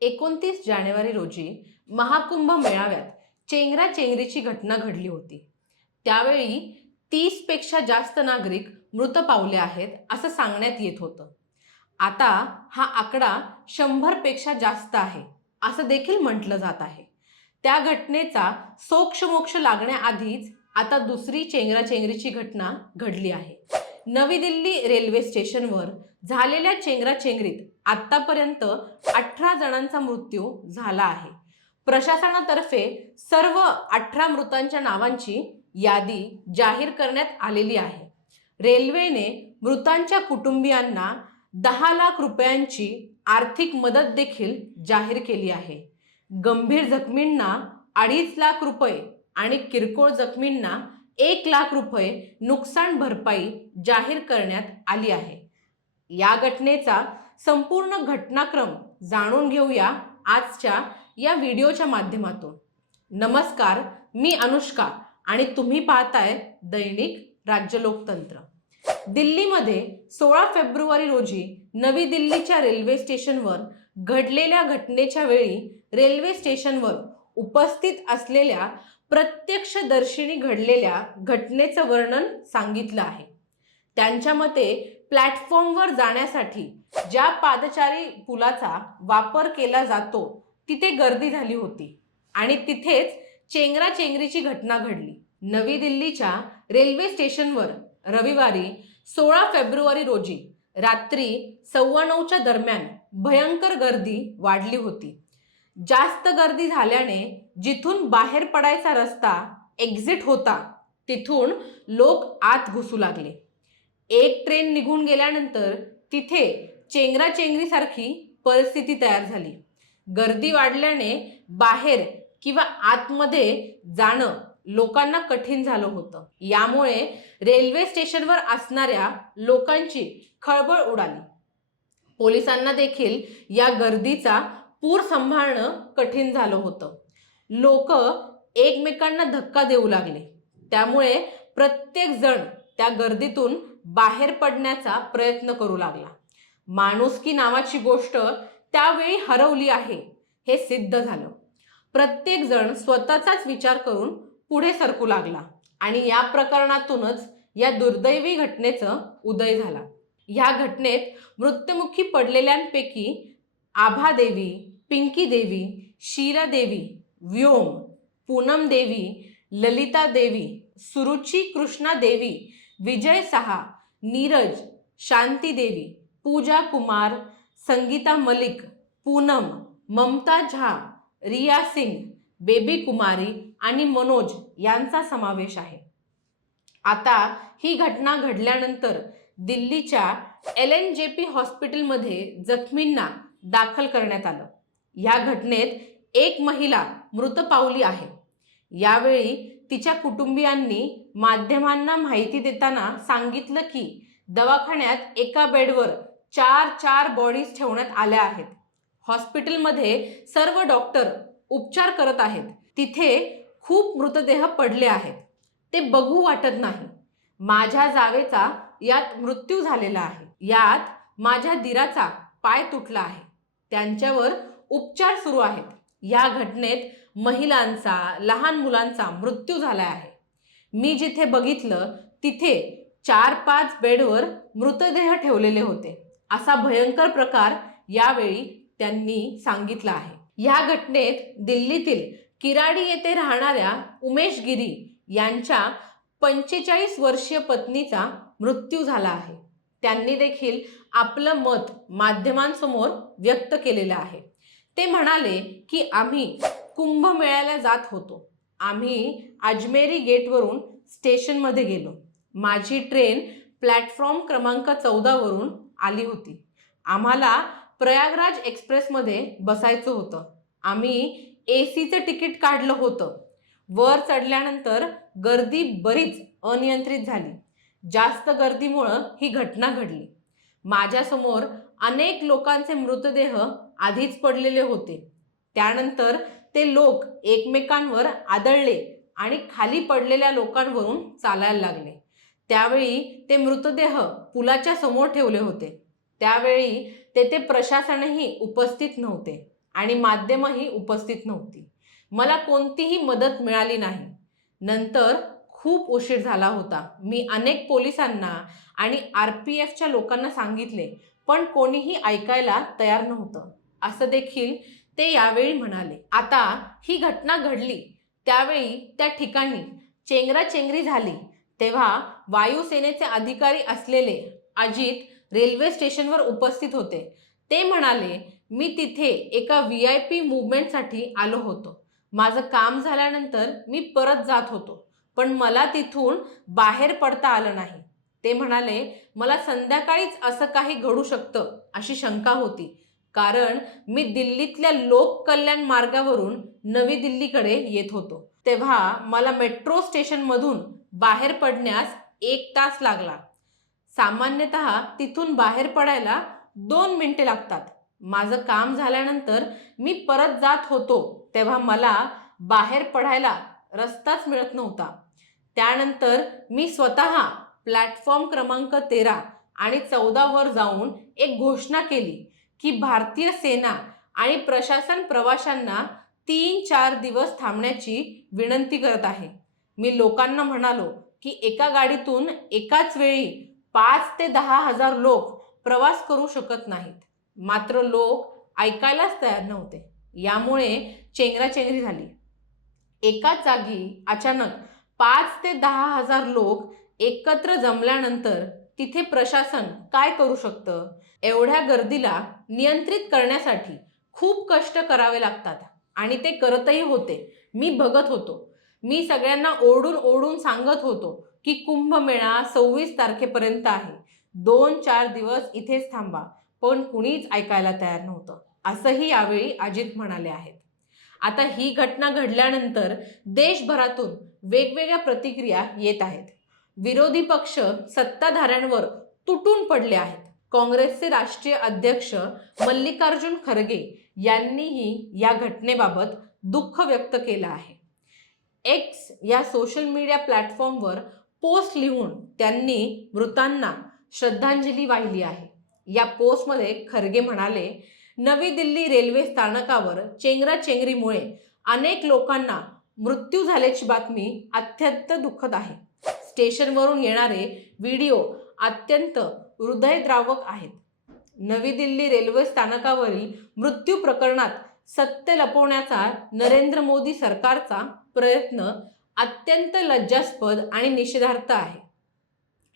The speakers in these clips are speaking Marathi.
29 जानेवारी रोजी महाकुंभ मेळाव्यात चेंगराचेंगरीची घटना घडली होती. त्यावेळी 30 पेक्षा जास्त नागरिक मृत पावले आहेत असं सांगण्यात येत होतं. आता हा आकडा 100 पेक्षा जास्त आहे असं देखील म्हटलं जात आहे. त्या घटनेचा सोक्षमोक्ष लागण्याआधीच आता दुसरी चेंगराचेंगरीची घटना घडली आहे. नवी दिल्ली रेल्वे स्टेशनवर झालेल्या चेंगराचेंगरीत आतापर्यंत 18 जणांचा मृत्यू झाला आहे. प्रशासनातर्फे सर्व 18 मृतांच्या नावांची यादी जाहीर करण्यात आलेली आहे. रेल्वेने मृतांच्या कुटुंबियांना 10 लाख रुपयांची आर्थिक मदत देखील जाहीर केली आहे. गंभीर जखमींना 2.5 लाख रुपये आणि किरकोळ जखमींना 1 लाख रुपये नुकसान भरपाई जाहीर करण्यात आली आहे. या घटनेचा संपूर्ण घटनाक्रम जाणून घेऊया आजच्या या व्हिडिओच्या माध्यमातून. नमस्कार, मी अनुष्का आणि तुम्ही पाहताय दैनिक राज्य लोकतंत्र. दिल्लीमध्ये 16 फेब्रुवारी रोजी नवी दिल्लीच्या रेल्वे स्टेशनवर घडलेल्या घटनेच्या वेळी रेल्वे स्टेशनवर उपस्थित असलेल्या प्रत्यक्षदर्शींनी घडलेल्या घटनेचं वर्णन सांगितलं आहे. त्यांच्या मते प्लॅटफॉर्मवर जाण्यासाठी ज्या पादचारी पुलाचा वापर केला जातो तिथे गर्दी झाली होती आणि तिथेच चेंगराचेंगरीची घटना घडली. नवी दिल्लीच्या रेल्वे स्टेशनवर रविवारी 16 फेब्रुवारी रोजी रात्री 9:15च्या दरम्यान भयंकर गर्दी वाढली होती. जास्त गर्दी झाल्याने जिथून बाहेर पडायचा रस्ता एक्झिट होता तिथून लोक आत घुसू लागले. एक ट्रेन निघून गेल्यानंतर तिथे चेंगराचेंगरीसारखी परिस्थिती तयार झाली. गर्दी वाढल्याने बाहेर किंवा आतमध्ये जाणं लोकांना कठीण झालं होतं. यामुळे रेल्वे स्टेशनवर असणाऱ्या लोकांची खळबळ उडाली. पोलिसांना देखील या गर्दीचा पूर सांभाळणं कठीण झालं होतं. लोक एकमेकांना धक्का देऊ लागले. त्यामुळे प्रत्येक जण त्या गर्दीतून बाहेर पडण्याचा प्रयत्न करू लागला. माणुसकी नावाची गोष्ट त्यावेळी हरवली आहे हे सिद्ध झालं. प्रत्येक जण स्वतःचाच विचार करून पुढे सरकू लागला आणि या प्रकरणातूनच या दुर्दैवी घटनेचं उदय झाला. या घटनेत मृत्युमुखी पडलेल्यांपैकी आभा देवी, पिंकी देवी, शीला देवी, व्योम, पूनम देवी, ललिता देवी, सुरुची कृष्णा देवी, विजय साहा, नीरज, शांती देवी, पूजा कुमार, संगीता मलिक, पूनम, ममता झा, रिया सिंग, बेबी कुमारी आणि मनोज यांचा समावेश आहे. आता ही घटना घडल्यानंतर दिल्लीच्या LNJP हॉस्पिटलमध्ये जखमींना दाखल करण्यात आलं. या घटनेत एक महिला मृत पावली आहे. यावेळी तिच्या कुटुंबियांनी माध्यमांना माहिती देताना सांगितलं की दवाखान्यात एका बेडवर 4 बॉडीज ठेवण्यात आल्या आहेत. हॉस्पिटलमध्ये सर्व डॉक्टर उपचार करत आहेत. तिथे खूप मृतदेह पडले आहेत. ते बघू वाटत नाही. माझ्या जावेचा यात मृत्यू झालेला आहे. यात माझ्या दिराचा पाय तुटला आहे. त्यांच्यावर उपचार सुरू आहेत. या घटनेत महिलांचा, लहान मुलांचा मृत्यू झाला आहे. मी जिथे बघितलं तिथे 4-5 बेडवर मृतदेह ठेवलेले होते. असा भयंकर प्रकार यावेळी त्यांनी सांगितला आहे. या घटनेत दिल्लीतील किराडी येथे राहणाऱ्या उमेश गिरी यांच्या 45 वर्षीय पत्नीचा मृत्यू झाला आहे. त्यांनी देखील आपलं मत माध्यमांसमोर व्यक्त केलेलं आहे. ते म्हणाले की आम्ही कुंभमेळ्याला जात होतो. आम्ही अजमेरी गेटवरून स्टेशनमध्ये गेलो. माझी ट्रेन प्लॅटफॉर्म क्रमांक 14 वरून आली होती. आम्हाला प्रयागराज एक्सप्रेसमध्ये बसायचं होतं. आम्ही ACचं तिकीट काढलं होतं. वर चढल्यानंतर गर्दी बरीच अनियंत्रित झाली. जास्त गर्दीमुळं ही घटना घडली. माझ्यासमोर अनेक लोकांचे मृतदेह आधीच पडलेले होते. त्यानंतर ते लोक एकमेकांवर आदळले आणि खाली पडलेल्या लोकांवरून चालायला लागले. त्यावेळी ते मृतदेह पुलाच्या समोर ठेवले होते. त्यावेळी तेथे प्रशासनही उपस्थित नव्हते आणि माध्यमही उपस्थित नव्हती. मला कोणतीही मदत मिळाली नाही. नंतर खूप उशीर झाला होता. मी अनेक पोलिसांना आणि RPFच्या लोकांना सांगितले, पण कोणीही ऐकायला तयार नव्हतं, असं देखील ते यावेळी म्हणाले. आता ही घटना घडली त्यावेळी त्या ठिकाणी चेंगराचेंगरी झाली तेव्हा वायुसेनेचे अधिकारी असलेले अजित रेल्वे स्टेशनवर उपस्थित होते. ते म्हणाले, मी तिथे एका VIP मूव्हमेंटसाठी आलो होतो. माझं काम झाल्यानंतर मी परत जात होतो, पण मला तिथून बाहेर पडता आलं नाही. ते म्हणाले, मला संध्याकाळीच असं काही घडू शकतं अशी शंका होती, कारण मी दिल्लीतल्या लोककल्याण मार्गावरून नवी दिल्लीकडे येत होतो. तेव्हा मला मेट्रो स्टेशनमधून बाहेर पडण्यास 1 तास लागला. सामान्यतः तिथून बाहेर पडायला 2 मिनिटे लागतात. माझं काम झाल्यानंतर मी परत जात होतो तेव्हा मला बाहेर पडायला रस्ताच मिळत नव्हता. त्यानंतर मी स्वतः प्लॅटफॉर्म क्रमांक 13 आणि 14 वर जाऊन एक घोषणा केली की भारतीय सेना आणि प्रशासन प्रवाशांना 3-4 दिवस थांबण्याची विनंती करत आहे. मी लोकांना म्हणालो की एका गाडीतून एकाच वेळी 5 ते 10,000 लोक प्रवास करू शकत नाहीत. मात्र लोक ऐकायलाच तयार नव्हते. यामुळे चेंगराचेंगरी झाली. एकाच जागी अचानक 5 ते 10,000 लोक एकत्र जमल्यानंतर तिथे प्रशासन काय करू शकतं? एवढ्या गर्दीला नियंत्रित करण्यासाठी खूप कष्ट करावे लागतात आणि ते करतही होते. मी बघत होतो. मी सगळ्यांना ओरडून ओरडून सांगत होतो की कुंभमेळा 26 तारखेपर्यंत आहे. 2-4 दिवस इथेच थांबा. पण कुणीच ऐकायला तयार नव्हतं, असंही यावेळी अजित म्हणाले आहेत. आता ही घटना घडल्यानंतर देशभरातून वेगवेगळ्या प्रतिक्रिया येत आहेत. विरोधी पक्ष सत्ताधाऱ्यांवर तुटून पडले आहेत. काँग्रेसचे राष्ट्रीय अध्यक्ष मल्लिकार्जुन खरगे यांनीही या घटनेबाबत दुःख व्यक्त केलं आहे. X या सोशल मीडिया प्लॅटफॉर्मवर पोस्ट लिहून त्यांनी मृतांना श्रद्धांजली वाहिली आहे. या पोस्टमध्ये खरगे म्हणाले, नवी दिल्ली रेल्वे स्थानकावर चेंगराचेंगरीमुळे अनेक लोकांना मृत्यू झाल्याची बातमी अत्यंत दुःखद आहे. स्टेशनवरून येणारे व्हिडिओ अत्यंत हृदयद्रावक आहेत. नवी दिल्ली रेल्वे स्थानकावरील मृत्यू प्रकरणात सत्य लपवण्याचा नरेंद्र मोदी सरकारचा प्रयत्न अत्यंत लज्जास्पद आणि निषेधार्ह आहे.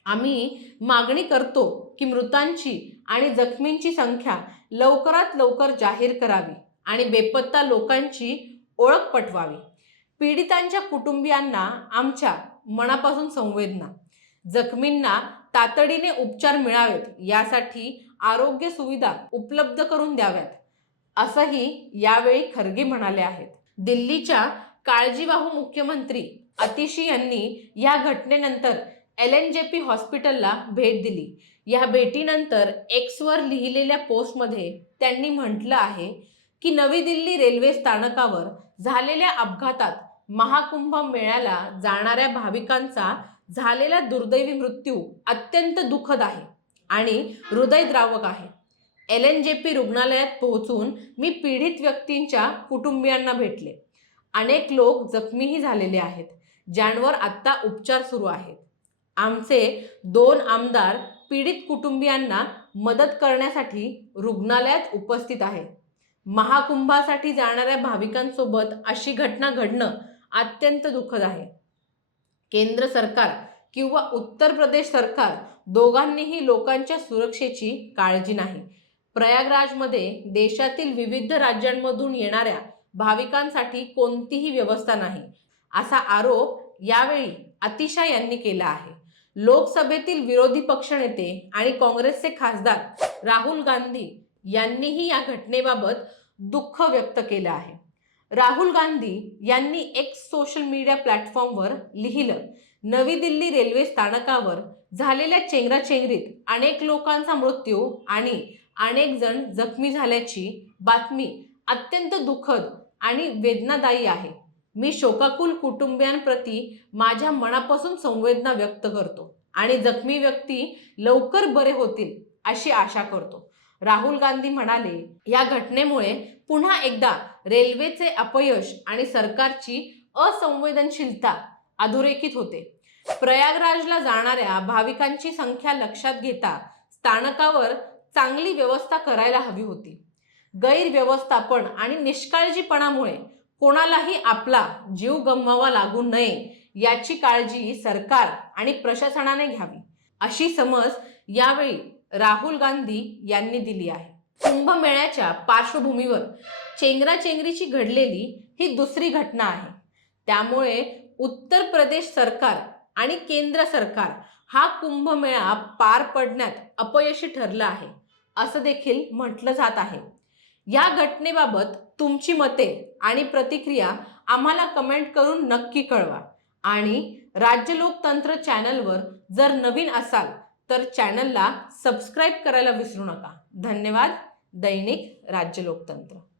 आम्ही मागणी करतो की मृतांची आणि जखमींची संख्या लवकरात लवकर जाहीर करावी आणि बेपत्ता लोकांची ओळख पटवावी. पीडितांच्या कुटुंबियांना आमच्या मनापासून संवेदना. जखमींना तातडीने उपचार मिळावेत यासाठी आरोग्य सुविधा उपलब्ध करून द्याव्यात, असंही यावेळी खरगे म्हणाले आहेत. दिल्लीच्या काळजीवाहू मुख्यमंत्री आतिशी यांनी या घटनेनंतर LNJP हॉस्पिटलला भेट दिली. या भेटीनंतर Xवर लिहिलेल्या पोस्टमध्ये त्यांनी म्हटलं आहे की नवी दिल्ली रेल्वे स्थानकावर झालेल्या अपघातात महाकुंभ मेळ्याला जाणाऱ्या भाविकांचा झालेला दुर्दैवी मृत्यू अत्यंत दुःखद आहे आणि हृदयद्रावक आहे. LNJP रुग्णालयात पोहोचून मी पीडित व्यक्तींच्या कुटुंबियांना भेटले. अनेक लोक जखमीही झालेले आहेत, ज्यांवर आत्ता उपचार सुरू आहेत. आमचे 2 आमदार पीडित कुटुंबियांना मदत करण्यासाठी रुग्णालयात उपस्थित आहेत. महाकुंभासाठी जाणाऱ्या भाविकांसोबत अशी घटना घडणं अत्यंत दुःखद आहे. केंद्र सरकार किंवा उत्तर प्रदेश सरकार दोघांनीही लोकांच्या सुरक्षेची काळजी नाही. प्रयागराजमध्ये देशातील विविध राज्यांमधून येणाऱ्या भाविकांसाठी कोणतीही व्यवस्था नाही, असा आरोप यावेळी आतिशा यांनी केला आहे. लोकसभेतील विरोधी पक्षनेते आणि काँग्रेसचे खासदार राहुल गांधी यांनीही या घटनेबाबत दुःख व्यक्त केलं आहे. राहुल गांधी यांनी X सोशल मीडिया प्लॅटफॉर्मवर लिहिलं, नवी दिल्ली रेल्वे स्थानकावर झालेल्या चेंगराचेंगरीत अनेक लोकांचा मृत्यू आणि अनेक जण जखमी झाल्याची बातमी अत्यंत दुःखद आणि वेदनादायी आहे. मी शोकाकुल कुटुंबियांप्रती माझ्या मनापासून संवेदना व्यक्त करतो आणि जखमी व्यक्ती लवकर बरे होतील अशी आशा करतो. राहुल गांधी म्हणाले, या घटनेमुळे पुन्हा एकदा रेल्वेचे अपयश आणि सरकारची असंवेदनशीलता अधोरेखित होते. प्रयागराजला जाणाऱ्या भाविकांची संख्या लक्षात घेता स्थानकावर चांगली व्यवस्था करायला हवी होती. गैरव्यवस्थापन आणि निष्काळजीपणामुळे कोणालाही आपला जीव गमवावा लागू नये याची काळजी सरकार आणि प्रशासनाने घ्यावी, अशी समज यावेळी राहुल गांधी यांनी दिली आहे. कुंभमेळ्याच्या पार्श्वभूमीवर चेंगराचेंगरीची घडलेली ही दुसरी घटना आहे. त्यामुळे उत्तर प्रदेश सरकार आणि केंद्र सरकार हा कुंभमेळा पार पडण्यात अपयशी ठरला आहे, असं देखील म्हटलं जात आहे. या घटनेबाबत तुमची मते आणि प्रतिक्रिया आम्हाला कमेंट करून नक्की कळवा. आणि राज्य लोकतंत्र चॅनलवर जर नवीन असाल तर चॅनलला सबस्क्राईब करायला विसरू नका. धन्यवाद. दैनिक राज्य लोकतंत्र.